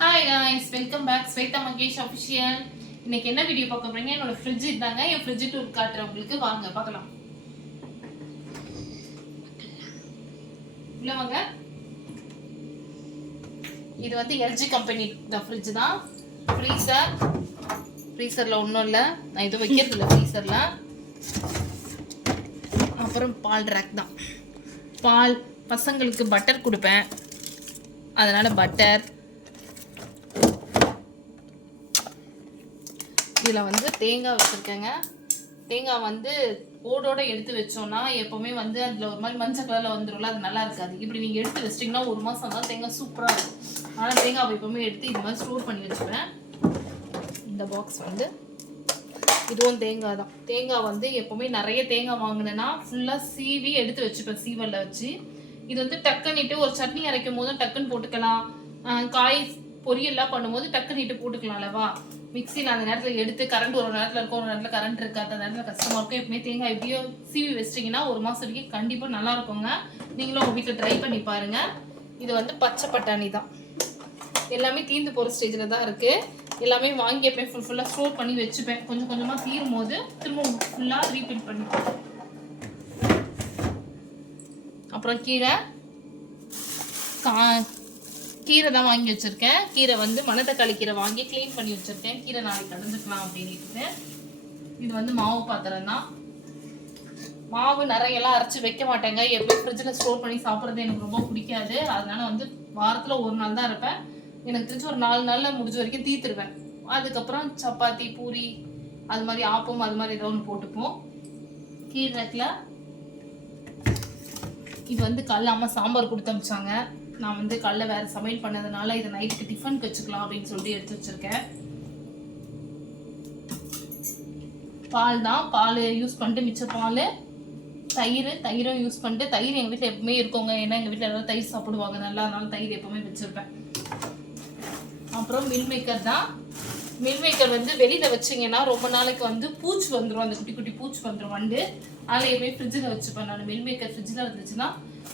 Hi guys, welcome back. Shweta Mahesh official. இன்னைக்கு என்ன video பார்க்க போறீங்க? என்னோட ஃப்ரிட்ஜ் இதாங்க. என் ஃப்ரிட்ஜ் டூர் காட்டுறவங்களுக்கு வாங்க பார்க்கலாம். உள்ள வாங்க. இது வந்து எல்ஜி கம்பெனி ஃப்ரிட்ஜ் தான். ஃப்ரீசரில் ஒன்றும் இல்லை, நான் எதுவும் வைக்கிறது இல்லை ஃப்ரீசரில். அப்புறம் பால் ரேக் தான். பால் பசங்களுக்கு பட்டர் கொடுப்பேன், அதனால் பட்டர். இதில் வந்து தேங்காய் வச்சுருக்கேங்க. தேங்காய் வந்து ஓடோடு எடுத்து வச்சோன்னா எப்போவுமே வந்து அதில் ஒரு மாதிரி மஞ்சள் கலரில் வந்துடும்ல, அது நல்லா இருக்காது. இப்படி நீங்கள் எடுத்து வச்சிட்டிங்கன்னா ஒரு மாதம் தான் தேங்காய் சூப்பராக இருக்கும். ஆனால் தேங்காய் எப்போவுமே எடுத்து இது மாதிரி ஸ்டோர் பண்ணி வச்சுப்பேன். இந்த பாக்ஸ் வந்து இதுவும் தேங்காய் தான். தேங்காய் வந்து எப்போவுமே நிறைய தேங்காய் வாங்கினேன்னா ஃபுல்லாக சீவி எடுத்து வச்சுப்பேன், சீவலில் வச்சு. இது வந்து டக்குன்னிட்டு ஒரு சட்னி அரைக்கும் போதும் டக்குன்னு போட்டுக்கலாம், காய் பொரியல்லாம் பண்ணும்போது டக்குன்னிட்டு போட்டுக்கலாம் அல்லவா. மிக்சியில் அந்த நேரத்தில் எடுத்து கரண்ட் ஒரு நேரத்தில் இருக்கும், ஒரு நேரத்தில் கரண்ட் இருக்காது, அந்த நேரத்தில் கஷ்டமாக இருக்கும். எப்பவுமே தேங்காய் எப்படியோ சீவி வச்சிட்டிங்கன்னா ஒரு மாதம் வரைக்கும் கண்டிப்பாக நல்லா இருக்குங்க. நீங்களும் உங்கள் வீட்டில் ட்ரை பண்ணி பாருங்கள். இது வந்து பச்சை பட்டாணி தான். எல்லாமே தீர்ந்து போகிற ஸ்டேஜில் தான் இருக்குது. எல்லாமே வாங்கி எப்பயும் ஃபுல்லாக ஸ்டோர் பண்ணி வச்சுப்பேன். கொஞ்சம் கொஞ்சமாக தீரும் போது திரும்ப ஃபுல்லாக ரீஃபில் பண்ணிப்பேன். அப்புறம் கீரை தான் வாங்கி வச்சுருக்கேன். கீரை வந்து மணத்தக்காளி கீரை வாங்கி க்ளீன் பண்ணி வச்சுருக்கேன். கீரை நாளைக்கு கலந்துக்கலாம் அப்படின்ட்டு. இது வந்து மாவு பாத்திரம் தான். மாவு நிறையெல்லாம் அரைச்சி வைக்க மாட்டேங்க. எப்போயும் ஃப்ரிட்ஜில் ஸ்டோர் பண்ணி சாப்பிட்றது எனக்கு ரொம்ப பிடிக்காது. அதனால வந்து வாரத்தில் ஒரு நாள் தான் இருப்பேன். எனக்கு தெரிஞ்சு ஒரு 4 நாளில் முடிஞ்ச வரைக்கும் தீர்த்துருவேன். அதுக்கப்புறம் சப்பாத்தி, பூரி, அது மாதிரி ஆப்பம், அது மாதிரி ஏதோ ஒன்று போட்டுப்போம். கீரைக்கில் இது வந்து கல்ல அம்மா சாம்பார் கொடுத்து அமிச்சாங்க. நான் வந்து கல்ல வேறு சமையல் பண்ணதுனால இதை நைட்டுக்கு டிஃபனுக்கு வச்சுக்கலாம் அப்படின்னு சொல்லிட்டு எடுத்து வச்சுருக்கேன். பால் தான். பால் யூஸ் பண்ணிட்டு மிச்ச பால், தயிரும் யூஸ் பண்ணிட்டு. தயிர் எங்கள் வீட்டில் எப்பவுமே இருக்கோங்க. ஏன்னா எங்கள் வீட்டில் எல்லாரும் தயிர் சாப்பிடுவாங்க நல்லா, அதனால தயிர் எப்பவுமே வச்சுருப்பேன். அப்புறம் மில் மேக்கர் தான். மில் மேக்கர் வந்து வெளியில் வச்சிங்கன்னா ரொம்ப நாளைக்கு வந்து பூச்சி வந்துடும், அந்த குட்டி குட்டி பூச்சி வந்துடும் வண்டு. அதனால் எப்பவுமே ஃப்ரிட்ஜில் வச்சுப்பேன் நான். மில் மேக்கர் ஃப்ரிட்ஜில் இருந்துச்சுன்னா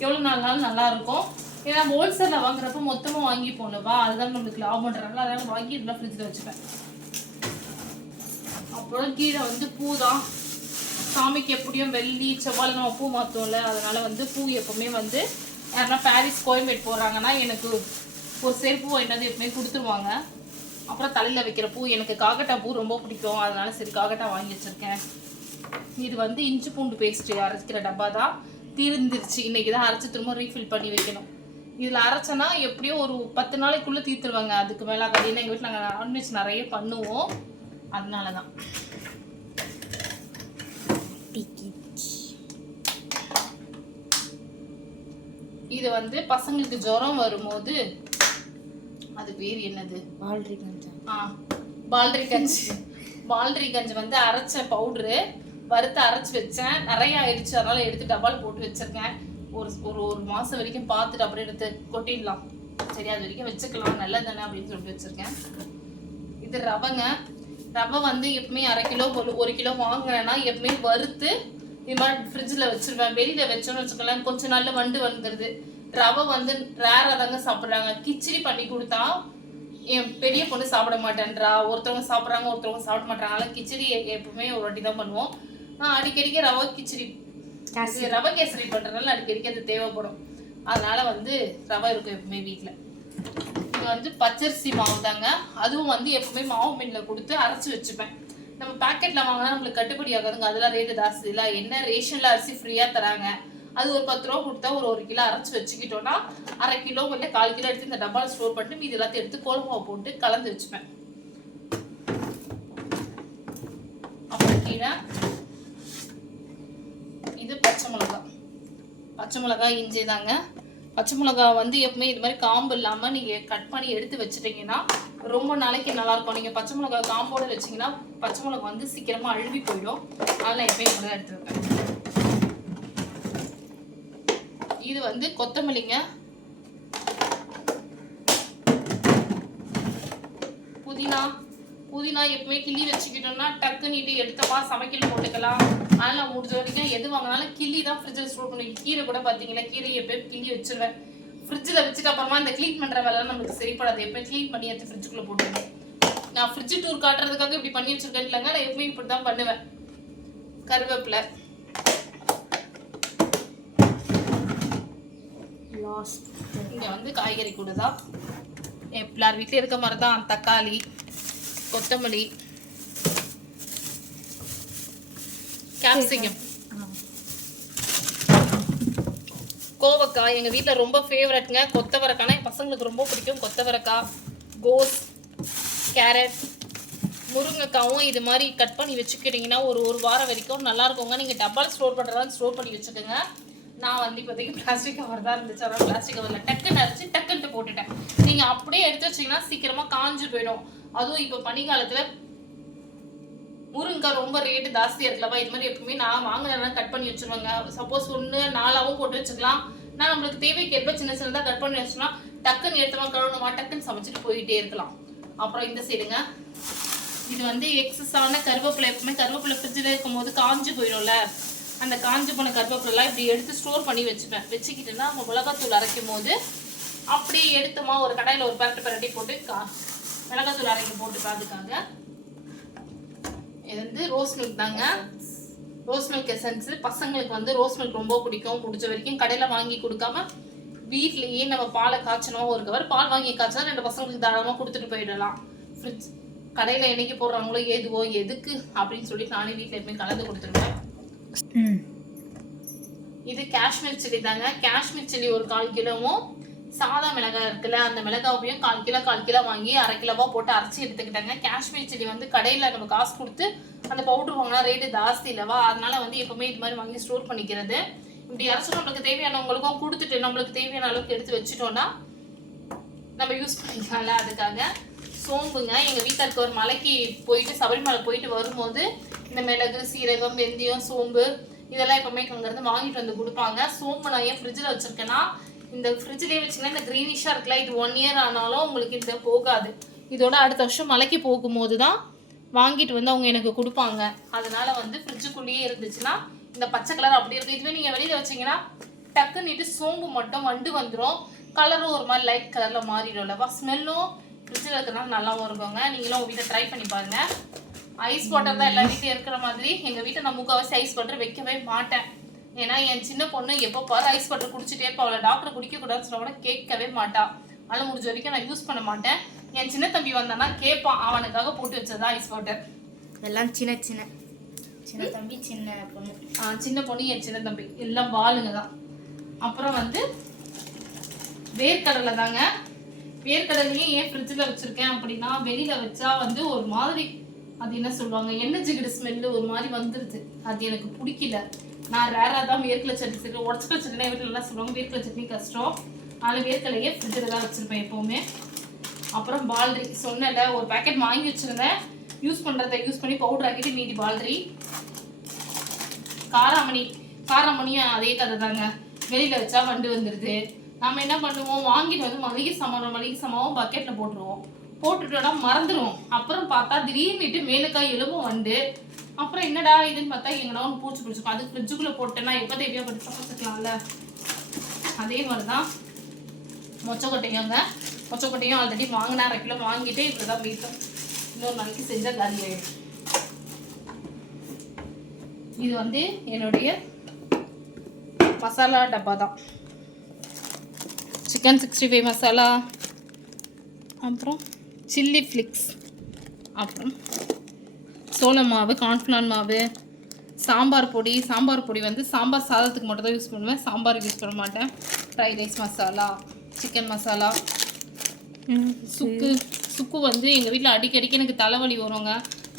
எவ்வளோ நாள் நல்லாயிருக்கும். ஏன்னா ஹோல்சேலில் வாங்குறப்ப மொத்தமாக வாங்கி போனவா, அதுதான் நம்மளுக்கு லாபம் பண்ணுறாங்க. அதனால் வாங்கி இதெல்லாம் ஃப்ரிட்ஜில் வச்சுப்பேன். அப்புறம் கீழே வந்து பூ தான். சாமிக்கு எப்படியும் வெள்ளி செவ்வாய் நம்ம பூ மாற்றோம்ல, அதனால் வந்து பூ எப்போவுமே வந்து யாருன்னா பாரிஸ் கோயம்பேடு போகிறாங்கன்னா எனக்கு ஒரு சேர் பூ என்னது எப்பவுமே கொடுத்துருவாங்க. அப்புறம் தலையில் வைக்கிற பூ, எனக்கு காக்கட்டா பூ ரொம்ப பிடிக்கும், அதனால சரி காக்கட்டா வாங்கி வச்சுருக்கேன். இது வந்து இஞ்சி பூண்டு பேஸ்ட்டு அரைக்கிற டப்பா தான். தீர்ந்துருச்சு, இன்றைக்கி தான் அரைச்சி திரும்ப ரீஃபில் பண்ணி வைக்கணும். இதில் அரைச்சனா எப்படியோ ஒரு 10 நாளைக்குள்ளே தீர்த்துருவாங்க. அதுக்கு மேலே கடையில் எங்கள் வீட்டில் நாங்கள் நான்வெஜ் நிறைய பண்ணுவோம், அதனால தான். இது வந்து பசங்களுக்கு ஜுரம் வரும்போது, அது பேர் என்னது, பால்ரி கஞ்சி வந்து அரைச்ச பவுட்ரு வறுத்து அரைச்சி வச்சேன். நிறைய ஆயிடுச்சு, அதனால எடுத்து டப்பால் போட்டு வச்சிருக்கேன். ஒரு மாதம் வரைக்கும் பார்த்துட்டு அப்புறம் எடுத்து கொட்டிடலாம். சரி, அது வரைக்கும் வச்சுக்கலாம், நல்லது தானே அப்படின்னு சொல்லிட்டு வச்சுருக்கேன். இது ரவைங்க. ரவை வந்து எப்பவுமே 1/2 கிலோ 1 கிலோ வாங்கினேன்னா எப்பவுமே வறுத்து இது மாதிரி ஃப்ரிட்ஜில் வச்சுருவேன். வெளியில் வச்சோன்னு வச்சுக்கலாம், கொஞ்சம் நாளில் வந்துடுது. ரவை வந்து ரேராக தாங்க சாப்பிட்றாங்க. கிச்சடி பண்ணி கொடுத்தா என் பெரிய பொண்ணு சாப்பிட மாட்டேன்றா. ஒருத்தவங்க சாப்பிட்றாங்க, ஒருத்தவங்க சாப்பிட மாட்டாங்க. அதனால் கிச்சடி எப்பவுமே ஒரு வாட்டி தான் பண்ணுவோம். அடிக்கடிக்கு ரவை கிச்சடி, ரவை கேசரி பண்ணுறதுனால அடிக்கடிக்கு அது தேவைப்படும். அதனால வந்து ரவை இருக்கும் எப்பவுமே வீட்டில். இது வந்து பச்சரிசி மாவு தாங்க. அதுவும் வந்து எப்பவுமே மாவு மில்லில் கொடுத்து அரைச்சி வச்சுப்பேன். நம்ம பேக்கெட்டில் வாங்கினா நம்மளுக்கு கட்டுப்படி ஆகாதுங்க, அதெல்லாம் ரேட்டு ஜாஸ்தி இல்லை. என்ன ரேஷனில் அரிசி ஃப்ரீயாக தராங்க, அது ஒரு 10 ரூபா கொடுத்தா ஒரு கிலோ அரைச்சி வச்சுக்கிட்டோன்னா 1/2 கிலோ இல்லை 1/4 கிலோ எடுத்து இந்த டப்பாவில் ஸ்டோர் பண்ணிட்டு மீது எல்லாத்தையும் எடுத்து கோலமாவை போட்டு கலந்து வச்சுப்பேன். அப்புறம் கீழே இது பச்சை மிளகா இஞ்சி தாங்க. பச்சை மிளகா வந்து எப்பவுமே இது மாதிரி காம்பு இல்லாமல் நீங்கள் கட் பண்ணி எடுத்து வச்சுட்டிங்கன்னா ரொம்ப நாளைக்கு நல்லாயிருக்கும். நீங்கள் பச்சை மிளகா காம்போடு வச்சிங்கன்னா பச்சை மிளகா வந்து சீக்கிரமாக அழுவி போயிடும். அதனால் எப்பயும் இப்படி தான் எடுத்துருக்கேன். இது வந்து கொத்தமல்லிங்க. புதினா எப்பவுமே கிள்ளி வச்சுக்கிட்டோம்னா டக்குன்னிட்டு எடுத்தப்பா சமைக்கல போட்டுக்கலாம். அதனால் முடிஞ்ச வரைக்கும் எது வாங்கினாலும் கிள்ளி தான் ஃப்ரிட்ஜில் ஸ்டோர் பண்ணி. கீரை கூட பார்த்தீங்களா, கீரையை எப்பயும் கிள்ளி வச்சுருவேன். ஃப்ரிட்ஜில் வச்சுட்டு அப்புறமா இந்த க்ளீன் பண்ணுற வேலை நம்மளுக்கு சரிப்படாது. எப்போ க்ளீன் பண்ணி எடுத்து ஃப்ரிட்ஜுக்குள்ளே போட்டுருவேன். நான் ஃப்ரிட்ஜு டூர் காட்டுறதுக்காக இப்படி பண்ணி வச்சுருக்கேன் இல்லைங்க, நான் எப்பவுமே இப்படி தான் பண்ணுவேன். கருவேப்பிலை இங்கே வந்து காய்கறி கூட தான் எல்லார் வீட்லேயும் இருக்க மாதிரி தான். தக்காளி, கொத்தமல்லி, கேப்சிகம், கோவக்காய் எங்கள் வீட்டில் ரொம்ப ஃபேவரட்ங்க. கொத்தவரக்காய்னா என் பசங்களுக்கு ரொம்ப பிடிக்கும். கொத்தவரக்காய், கோஸ், கேரட், முருங்கைக்காவும் இது மாதிரி கட் பண்ணி வச்சுக்கிட்டிங்கன்னா ஒரு வாரம் வரைக்கும் நல்லா இருக்குங்க. நீங்கள் டப்பால் ஸ்டோர் பண்ணுறதா ஸ்டோர் பண்ணி வச்சுக்கோங்க. நான் வந்து இப்போதைக்கு பிளாஸ்டிக் கவர் தான் இருந்துச்சு, அதான் பிளாஸ்டிக் கவரில் டக்குன்னு அரைச்சி டக்குன்ட்டு போட்டுட்டேன். நீங்கள் அப்படியே எடுத்து வச்சிங்கன்னா சீக்கிரமாக காஞ்சு போயிடும். அதுவும் இப்போ பனிக்காலத்தில் முருங்கைக்காய் ரொம்ப ரேட்டு ஜாஸ்தியாக இருக்கலவா, இது மாதிரி எப்பவுமே நான் வாங்கினா கட் பண்ணி வச்சுருவாங்க. சப்போஸ் 1 4 போட்டு வச்சுக்கலாம். நான் நம்மளுக்கு தேவைக்கேற்ப சின்ன சின்னதாக கட் பண்ணி வச்சோம்னா டக்குன்னு எடுத்தோமா கழுவணுமா டக்குன்னு சமைச்சிட்டு போயிட்டே இருக்கலாம். அப்புறம் இந்த சைடுங்க, இது வந்து எக்ஸஸான கருவேப்பிலை. எப்பவுமே கருவேப்பிலை ஃப்ரிட்ஜில் இருக்கும் போது காஞ்சு போயிடும்ல, அந்த காஞ்சு போன கருவேப்பிலாம் இப்படி எடுத்து ஸ்டோர் பண்ணி வச்சுப்பேன். வச்சுக்கிட்டேன்னா நம்ம மிளகாத்தூள் அரைக்கும் போது அப்படியே எடுத்துமா ஒரு கடாயில் ஒரு பரட்டி போட்டு மிளகாத்தூள் அரைக்க போட்டுக்காதுக்காக. இது வந்து ரோஸ் மில்க் தாங்க, ரோஸ் மில்க் எசன்ஸ். பசங்களுக்கு வந்து ரோஸ் மில்க் ரொம்ப பிடிக்கும். முடிஞ்ச வரைக்கும் கடையில் வாங்கி கொடுக்காம வீட்லேயே நம்ம பாலை காய்ச்சணும். ஒரு கவர் பால் வாங்கி காய்ச்சா 2 பசங்களுக்கு தாராளமாக கொடுத்துட்டு போயிடலாம். ஃப்ரிட்ஜ் கடையில் என்னைக்கு போடுறாங்களோ எதுவோ எதுக்கு அப்படின்னு சொல்லி நானே வீட்டில் எப்பவுமே கலந்து கொடுத்துருவேன். இது காஷ்மீர் சில்லி தாங்க. காஷ்மீர் சில்லி ஒரு 1/4 கிலோவும், சாதா மிளகாய் இருக்குல்ல அந்த மிளகாவையும் 1/4 கிலோ வாங்கி 1/2 கிலோவா போட்டு அரைச்சி எடுத்துக்கிட்டாங்க. காஷ்மீர் சில்லி வந்து கடையில் நம்ம காசு கொடுத்து அந்த பவுடர் வாங்கினா ரேட்டு ஜாஸ்தி இல்லவா, அதனால வந்து எப்பவுமே இது மாதிரி வாங்கி ஸ்டோர் பண்ணிக்கிறது. இப்படி அரைச்சி நம்மளுக்கு தேவையானவங்களுக்கும் கொடுத்துட்டு நம்மளுக்கு தேவையான அளவுக்கு எடுத்து வச்சுட்டோம்னா நம்ம யூஸ் பண்ணிக்கலாம்ல. அதுக்காக சோம்புங்க, எங்கள் வீட்டில் இருக்க ஒரு மலைக்கு போயிட்டு சபரிமலை போயிட்டு வரும்போது இந்த மிளகு, சீரகம், வெந்தயம், சோம்பு இதெல்லாம் எப்பவுமே அங்கேருந்து வாங்கிட்டு வந்து கொடுப்பாங்க. சோம்பு நான் ஏன் ஃப்ரிட்ஜில் வச்சுருக்கேன்னா, இந்த ஃப்ரிட்ஜ்லேயே வச்சிங்கன்னா இந்த க்ரீனிஷாக இருக்குல்ல, இது 1 இயர் ஆனாலும் உங்களுக்கு இந்த போகாது. இதோட அடுத்த வருஷம் மலைக்கு போகும்போது தான் வாங்கிட்டு வந்து அவங்க எனக்கு கொடுப்பாங்க. அதனால வந்து ஃப்ரிட்ஜுக்குள்ளேயே இருந்துச்சுன்னா இந்த பச்சை கலர் அப்படி இருக்குது. இதுவே நீங்கள் வெளியில் வச்சிங்கன்னா டக்குன்னுட்டு சோம்பு மட்டும் வண்டு வந்துடும், கலரும் ஒரு மாதிரி லைட் கலரில் மாறிடும்லவா. ஸ்மெல்லும் ஃப்ரிட்ஜில் இருக்கிறனால நல்லாவும் இருக்குங்க. நீங்களும் உங்கள் வீட்டை ட்ரை பண்ணி பாருங்கள். ஐஸ் வாட்டர் தான் எல்லா வீட்லையும் இருக்கிற மாதிரி எங்கள் வீட்டை நான் முக்கால்வாசி ஐஸ் வாட்டர் வைக்கவே மாட்டேன். ஏன்னா என் சின்ன பொண்ணு எப்போ பாரு ஐஸ் வாட்டர் குடிச்சிட்டே இருப்பா. அவளை டாக்டர் குடிக்கக்கூடாதுன்னு சொன்னா கூட கேட்கவே மாட்டா. அதனால் முடிஞ்ச வரைக்கும் நான் யூஸ் பண்ண மாட்டேன். என் சின்ன தம்பி வந்தானா கேட்பான், அவனுக்காக போட்டு வச்சதா ஐஸ் வாட்டர். எல்லாம் சின்ன தம்பி சின்ன பொண்ணு. சின்ன பொண்ணு என் சின்ன தம்பி எல்லாம் பாலுங்க தான். அப்புறம் வந்து வேர்க்கடலை தாங்க. வேர்க்கடலையும் ஏன் ஃப்ரிட்ஜில் வச்சுருக்கேன் அப்படின்னா, வெளியில் வச்சா வந்து ஒரு மாதிரி அது என்ன சொல்லுவாங்க எண்ணெய் ஜிகிடு ஸ்மெல்லு ஒரு மாதிரி வந்துடுது. அது எனக்கு பிடிக்கல. நான் ரேராக தான் வேர்க்கடலை சட்னி செய்கிறேன். உடச்சக்கடலை சட்னி வீட்டில் எல்லாம் சொல்லுவாங்க, வேர்க்கடலை சட்னி கஷ்டம். அதனால் வேர்க்கடலையே ஃப்ரிட்ஜில் தான் வச்சுருப்பேன் எப்போவுமே. அப்புறம் பால்ரி சொன்னல ஒரு பேக்கெட் வாங்கி வச்சுருந்தேன். யூஸ் பண்ணுறதை யூஸ் பண்ணி பவுடர் ஆக்கிட்டு மீதி பால்ரி. காராமணியும் அதே கதை தாங்க. வெளியில் வச்சா வண்டு வந்துடுது. நம்ம என்ன பண்ணுவோம், வாங்கிட்டு வந்து மளிகை சாமாவும் பக்கெட்டில் போட்டுருவோம். போட்டுட்டோன்னா மறந்துடுவோம். அப்புறம் பார்த்தா திடீர்னுட்டு மேலுக்காய் எலும்பும் வந்து அப்புறம் என்னடா இதுன்னு பார்த்தா எங்கன்னா ஒன்று பூச்சி பிடிச்சிக்கும். அது ஃப்ரிட்ஜுக்குள்ளே போட்டேன்னா எப்போ தேவையோ பட்டு சமைச்சிக்கலாம்ல. அதே மாதிரி தான் மொச்சக்கொட்டையும் ஆல்ரெடி வாங்கினா 1/2 கிலோ வாங்கிட்டு இப்படி தான் மீட்டும். இன்னொரு நாளைக்கு செஞ்சால் காலி ஆகிடும். இது வந்து என்னுடைய மசாலா டப்பா தான். சிக்கன் 65 மசாலா, அப்புறம் சில்லி ஃப்ளிக்ஸ், அப்புறம் சோள மாவு, கார்ன்ஃப்ளவர் மாவு, சாம்பார் பொடி வந்து சாம்பார் சாதத்துக்கு மட்டும் தான் யூஸ் பண்ணுவேன். சாம்பார் யூஸ் பண்ண மாட்டேன். Fried rice masala, chicken masala, சுக்கு வந்து எங்கள் வீட்டில் அடிக்கடிக்கு எனக்கு தலைவலி வருங்க.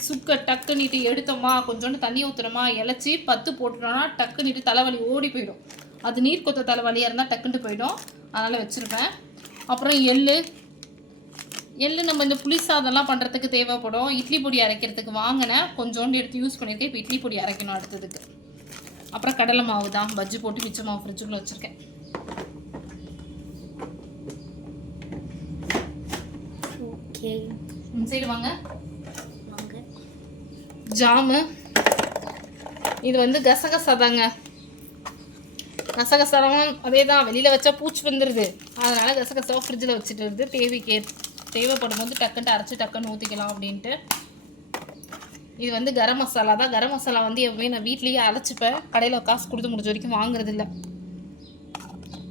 சுக்கை டக்குன்னிட்டு எடுத்தோமா கொஞ்சோண்டு தண்ணி ஊற்றுறோமா இலச்சி 10 போட்டுட்டோன்னா டக்குன்னிட்டு தலைவலி ஓடி போயிடும். அது நீர் கொத்த தலைவலியாக இருந்தால் டக்குன்ட்டு போயிடும். அதனால் வச்சுருப்பேன். அப்புறம் எள்ளு நம்ம இந்த புளி சாதம்லாம் பண்ணுறதுக்கு தேவைப்படும். இட்லி பொடி அரைக்கிறதுக்கு வாங்கினேன், கொஞ்சோண்டு எடுத்து யூஸ் பண்ணியிருக்கேன். இப்போ இட்லி பொடி அரைக்கணும் அடுத்ததுக்கு. அப்புறம் கடலை மாவு தான் பஜ்ஜி போட்டு மிச்ச மாவு ஃப்ரிட்ஜுக்குள்ளே வச்சுருக்கேன். ஓகே, சைடு வாங்க. ஜாமு இது வந்து கசகசா தாங்க. கசகசாவும் அதே தான், வெளியில் வச்சா பூச்சி வந்துடுது. அதனால் கசகசாவை ஃப்ரிட்ஜில் வச்சுட்டு வருது. தேவைப்படும் போது டக்குன்ட்டு அரைச்சி டக்குன்னு ஊற்றிக்கலாம் அப்படின்ட்டு. இது வந்து கரம் மசாலா தான். கரம் மசாலா வந்து எப்பவுமே நான் வீட்லேயே அரைச்சிப்பேன். கடையில் காசு கொடுத்து முடிஞ்ச வரைக்கும் வாங்குறதில்ல.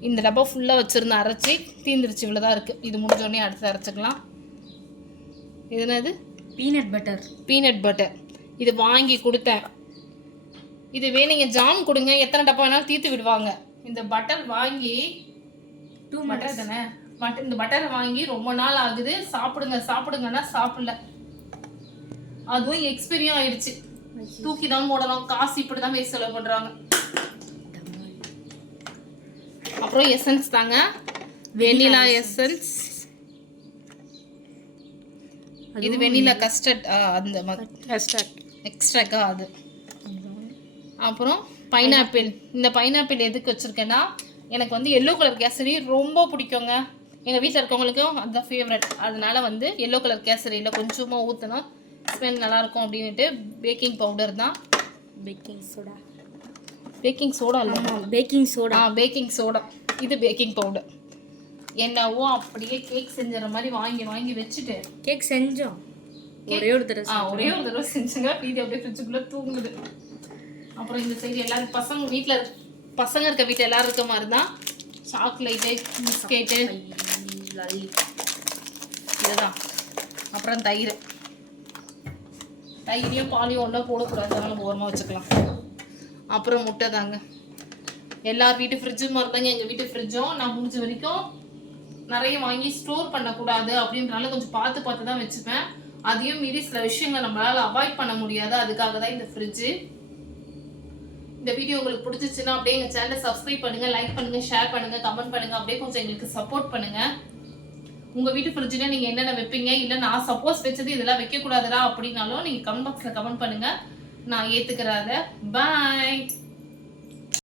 இந்த டப்பா ஃபுல்லாக வச்சுருந்தேன், அரைச்சி தீந்துருச்சு. இவ்வளோ தான் இருக்குது. இது முடிஞ்சோடனே அடுத்து அரைச்சிக்கலாம். இது என்னது? Peanut butter. இது வாங்கி கொடுத்தேன். இதுவே நீங்கள் ஜாம் கொடுங்க, எத்தனை டப்பா வேணாலும் தீர்த்து விடுவாங்க. இந்த பட்டர் வாங்கி 2 பட்டர் தானே, இந்த பட்டரை வாங்கி ரொம்ப நாள் ஆகுது. சாப்பிடுங்கன்னா சாப்பிடல. அதுவும் எக்ஸ்பீரியும் ஆயிடுச்சு. தூக்கி தான் போடலாம். காசு இப்படி தான் வேஸ்ட் செலவு பண்ணுறாங்க. அப்புறம் எசன்ஸ் தாங்க, வெனிலா எசன்ஸ். இது வெனிலா கஸ்டர்ட், அந்த எக்ஸ்ட்ராக்கா அது. அப்புறம் பைனாப்பிள். இந்த பைனாப்பிள் எதுக்கு வச்சுருக்கேன்னா, எனக்கு வந்து எல்லோ கலர் கேசரி ரொம்ப பிடிக்குங்க. எங்கள் வீட்டில் இருக்கவங்களுக்கும் அதுதான் ஃபேவரட். அதனால வந்து எல்லோ கலர் கேசரியில் கொஞ்சமாக ஊற்றினா ஸ்மெல் நல்லாயிருக்கும் அப்படின்ட்டு பேக்கிங் பவுடர் தான். பேக்கிங் சோடா இல்லை, பேக்கிங் சோடா. இது பேக்கிங் பவுடர். என்னவோ அப்படியே கேக் செஞ்சுற மாதிரி வாங்கி வச்சுட்டு கேக் செஞ்சோம். ஒரே ஒரு தடவை செஞ்சுங்க. இது அப்படியே ஃப்ரிட்ஜுக்குள்ளே தூங்குது. அப்புறம் இந்த சைடு எல்லாரும் பசங்க இருக்க வீட்டில் எல்லாரும் இருக்க மாதிரி தான் சாக்லேட்டு, பிஸ்கெட்டு, இதுதான். அப்புறம் தயிரையும் பாலையும் ஒன்றா போடக்கூடாது, அதனால நம்ம ஓரமாக வச்சுக்கலாம். அப்புறம் முட்டை தாங்க. எல்லார் வீட்டு ஃப்ரிட்ஜும் மாதிரி தாங்க எங்கள் வீட்டு ஃப்ரிட்ஜும். நான் முடிஞ்ச வரைக்கும் நிறைய வாங்கி ஸ்டோர் பண்ணக்கூடாது அப்படின்றனால கொஞ்சம் பார்த்து தான் வச்சுப்பேன். அதையும் மீறி சில விஷயங்களை நம்மளால் அவாய்ட் பண்ண முடியாது. அதுக்காக தான் இந்த ஃப்ரிட்ஜு. இந்த வீடியோ உங்களுக்கு பிடிச்சிச்சுன்னா அப்படியே எங்கள் சேனலை சப்ஸ்கிரைப் பண்ணுங்கள், லைக் பண்ணுங்கள், ஷேர் பண்ணுங்கள், கமெண்ட் பண்ணுங்கள். அப்படியே கொஞ்சம் எங்களுக்கு சப்போர்ட் பண்ணுங்கள். உங்கள் வீட்டு ஃப்ரிட்ஜில் நீங்கள் என்னென்ன வைப்பீங்க, இல்லை நான் சப்போஸ் வச்சது இதெல்லாம் வைக்கக்கூடாதுடா அப்படின்னாலும் நீங்கள் கமெண்ட் பாக்ஸில் கமெண்ட் பண்ணுங்கள். நான் ஏற்றுக்கிறத. பாய்.